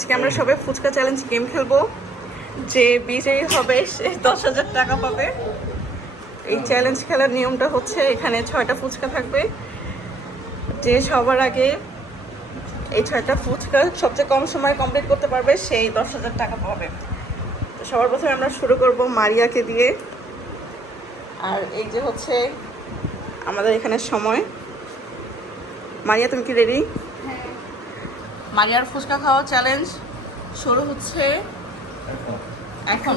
আজকে আমরা সবাই ফুচকা চ্যালেঞ্জ গেম খেলবো। যে বিজয়ী হবে সে 10,000 টাকা পাবে। এই চ্যালেঞ্জ খেলার নিয়মটা হচ্ছে এখানে 6টা ফুচকা থাকবে। যে সবার আগে এই 6টা ফুচকা সবচেয়ে কম সময়ে কমপ্লিট করতে পারবে সেই 10,000 টাকা পাবে। তো সবার প্রথমে আমরা শুরু করব মারিয়াকে দিয়ে। আর এই যে হচ্ছে আমাদের এখানে সময়। মারিয়া, তুমি কি রেডি? মারিয়ার ফুচকা খাওয়া চ্যালেঞ্জ শুরু হচ্ছে এখন।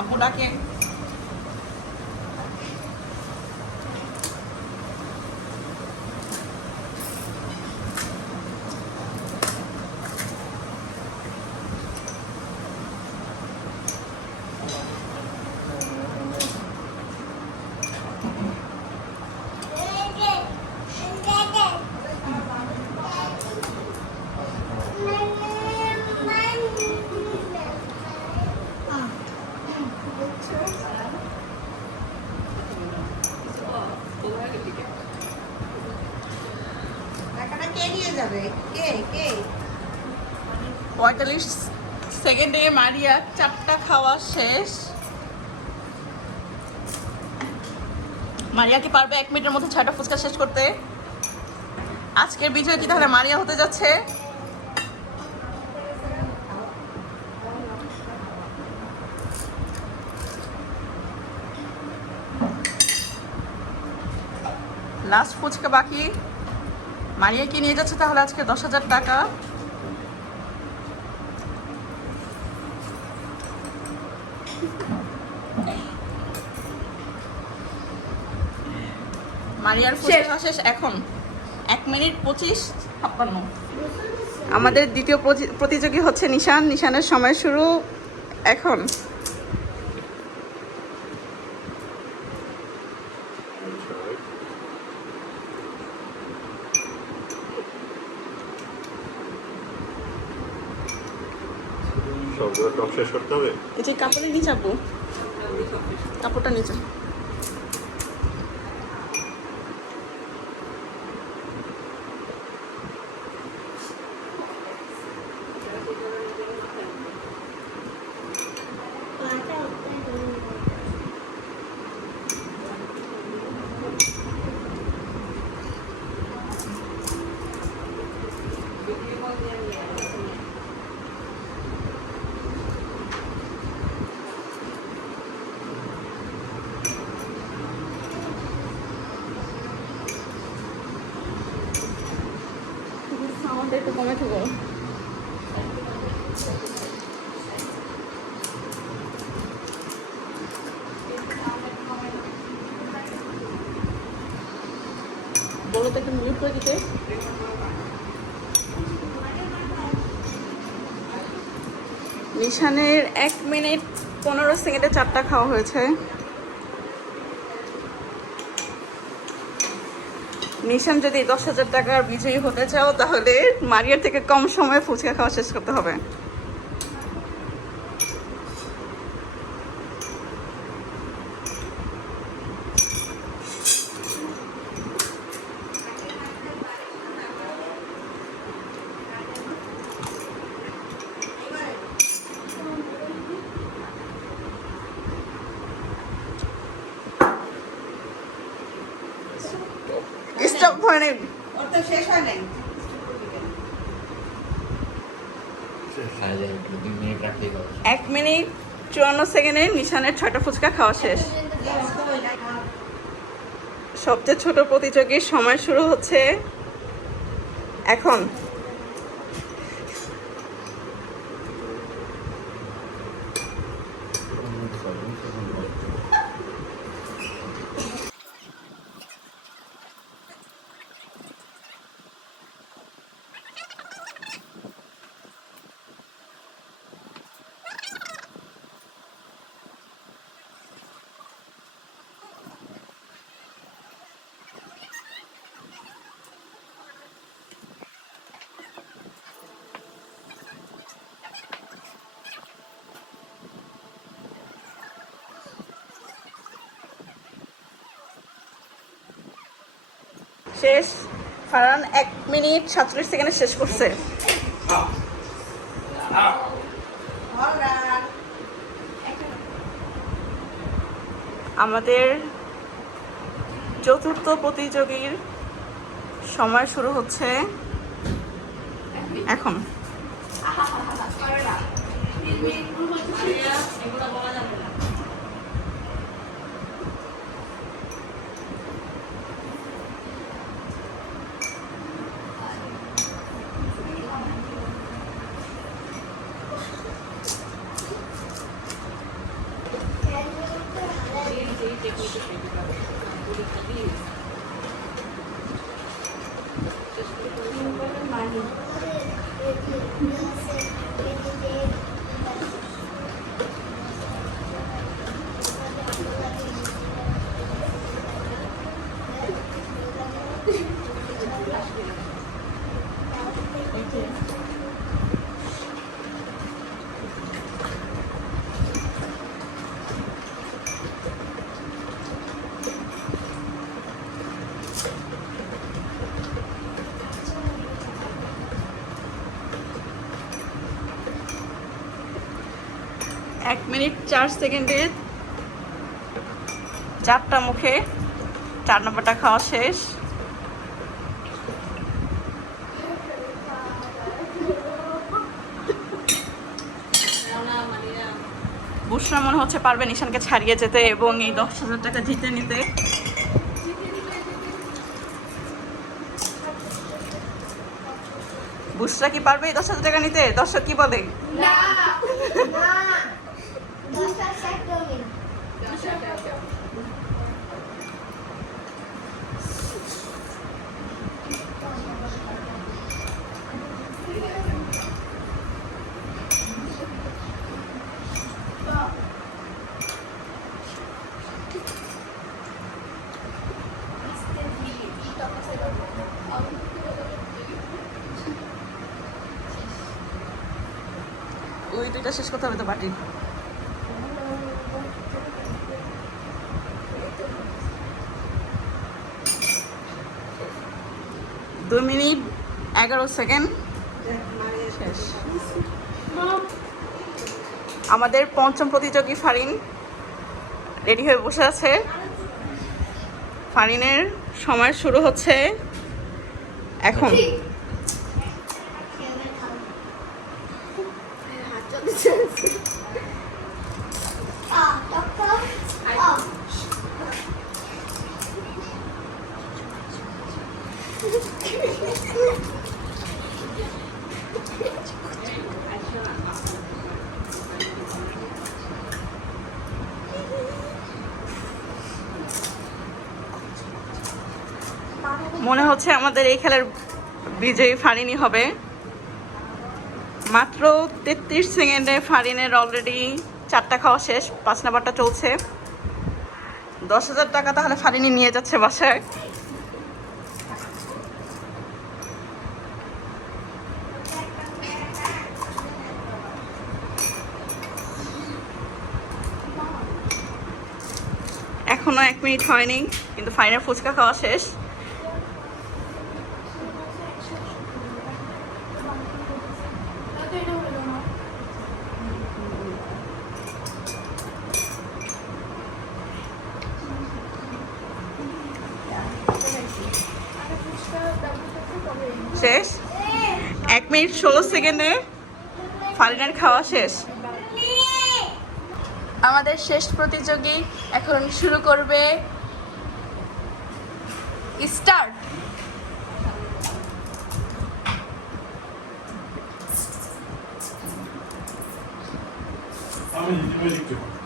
আপু ডাকে। যাবে কে কে 45 সেকেন্ডে মারিয়া 4টা খাওয়া শেষ। মারিয়া কি পারবে 1 মিনিটের মধ্যে 6টা ফুচকা শেষ করতে? আজকের বিজয় কি তাহলে মারিয়া হতে যাচ্ছে? লাস্ট ফুচকা বাকি। মারিয়া কি নিয়ে যাচ্ছে তাহলে আজকে 10,000 টাকা? মারিয়ার ফুচকা শেষ এখন 1 মিনিট 25:56। আমাদের দ্বিতীয় প্রতিযোগী হচ্ছে নিশান। নিশানের সময় শুরু এখন। সবগুলো টক শেষ করতে হবে। এই যে কাপড়ের নিচে আপু, কাপড়টা নিচে। সাউন্ড একটু কমে থাকো। বলো তো একটু মিউট করে দিতে। নিশানের 1 মিনিট 15 সেকেন্ডে 4টা খাওয়া হয়েছে। নিশান যদি 10,000 টাকার বিজয়ী হতে চাও তাহলে মারিয়ার থেকে কম সময়ে ফুচকা খাওয়া শেষ করতে হবে। স্টপ হয় নাই। ওর তো শেষ হয় নাই। 1 মিনিট 54 সেকেন্ডে নিশানের 6টা ফুচকা খাওয়া শেষ। সবচেয়ে ছোট প্রতিযোগীর সময় শুরু হচ্ছে এখন। শেষ ফারহান 1 মিনিট 47 সেকেন্ডে শেষ করছে। Alright. আমাদের চতুর্থ প্রতিযোগীর সময় শুরু হচ্ছে এখন। এক মিনিট 4 সেকেন্ডে 4টা মুখে 4 নম্বরটা খাওয়া শেষ। বুশরা মনে হচ্ছে পারবে নিশানকে ছাড়িয়ে যেতে এবং এই 10,000 টাকা জিতে নিতে। বুশরা কি পারবে এই 10,000 টাকা নিতে? দর্শক কি বলে? না না 10,000 একদমই না। ওই দুইটা শেষ করতে হবে তো বাটি। দুই মিনিট 11 সেকেন্ড শেষ। আমাদের পঞ্চম প্রতিযোগী ফারিন রেডি হয়ে বসে আছে। ফারিনের সময় শুরু হচ্ছে এখন। মনে হচ্ছে আমাদের এই খেলার বিজয়ী ফারিনই হবে। মাত্র 33 সেকেন্ডে ফারিনের অলরেডি 4টা খাওয়া শেষ, 5 নাম্বারটা চলছে। 10,000 টাকা তাহলে ফারিনি নিয়ে যাচ্ছে বাসায়। এখনো 1 মিনিট হয়নি, কিন্তু ফাইনাল ফুচকা খাওয়া শেষ। শেষ 1 মিনিট 16 সেকেন্ডে ফারিনের খাওয়া শেষ। আমাদের শেষ প্রতিযোগী এখন শুরু করবে। স্টার্ট। আমি ইউটিউবে লিখতে পারি।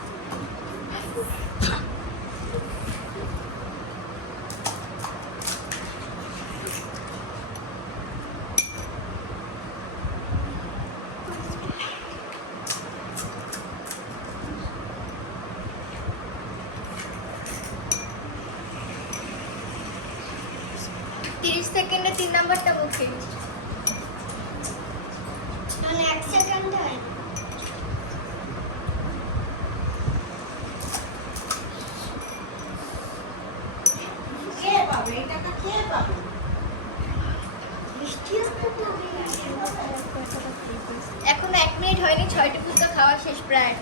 সেকেন্ডে 3 নাম্বারটা বলছি, মানে 1 সেকেন্ড হয়। কে পাবে এই টাকা? কে পাবে? এখনো 1 মিনিট হয়নি, 6টি ফুচকা খাওয়া শেষ প্রায়।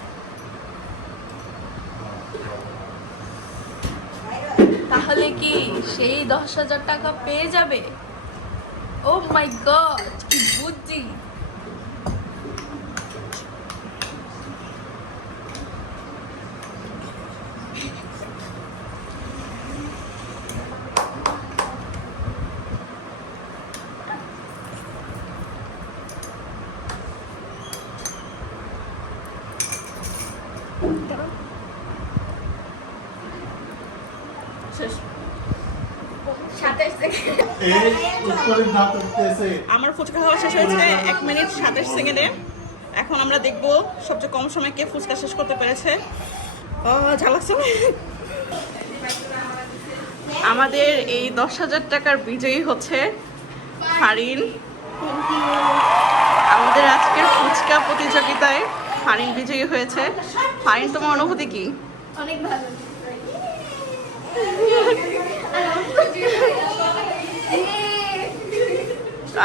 তাহলে কি সেই 10,000 টাকা পেয়ে যাবে? ও মাই গড, কি বুদ্ধি! শেষ। 27 সেকেন্ড। আমার ফুচকা খাওয়া শেষ হয়েছে 1 মিনিট 27 সেকেন্ডে। এখন আমরা দেখব সবচেয়ে কম সময়ে কে ফুচকা শেষ করতে পেরেছে। ঝাল লাগছে না? আমাদের এই 10,000 টাকার বিজয়ী হচ্ছে ফারিন। আমাদের আজকের ফুচকা প্রতিযোগিতায় ফারিন বিজয়ী হয়েছে। ফারিন, তোমার অনুভূতি কি? অনেক ভালো।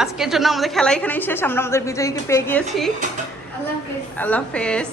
আজকের জন্য আমাদের খেলা এখানেই শেষ। আমরা আমাদের বিজয়ীকে পেয়ে গিয়েছি। আল্লাহ হাফেজ। আল্লাহ হাফেজ।